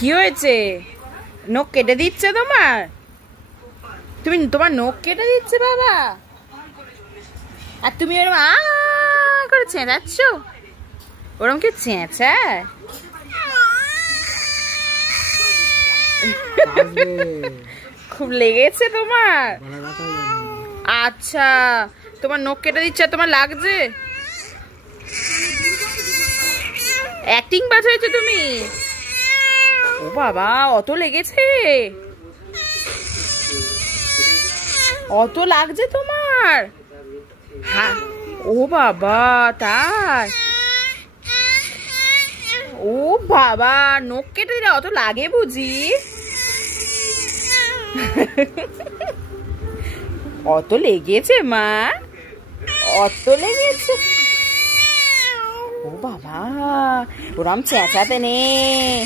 কি হয়েছে? নখ কেটে দিচ্ছে তোমার? তোমার নখ কেটে দিচ্ছে বাবা? আর তুমি ওরম আ করে চেঁচাচ্ছ? ওরম কি চেঁচায়? খুব লেগেছে তোমার? আচ্ছা, তোমার নখ কেটে দিচ্ছে আর তোমার লাগছে? অ্যাক্টিং বাজ হয়েছে তুমি? ও বাবা, অত লেগেছে? অত লাগছে তোমার? হ্যাঁ। ও বাবা, তাই? ও বাবা, নখ কেটে দিলে অত লাগে বুঝি? অত লেগেছে মা? অত লেগেছে? ও বাবা, ওরম চেঁচাতে নেই।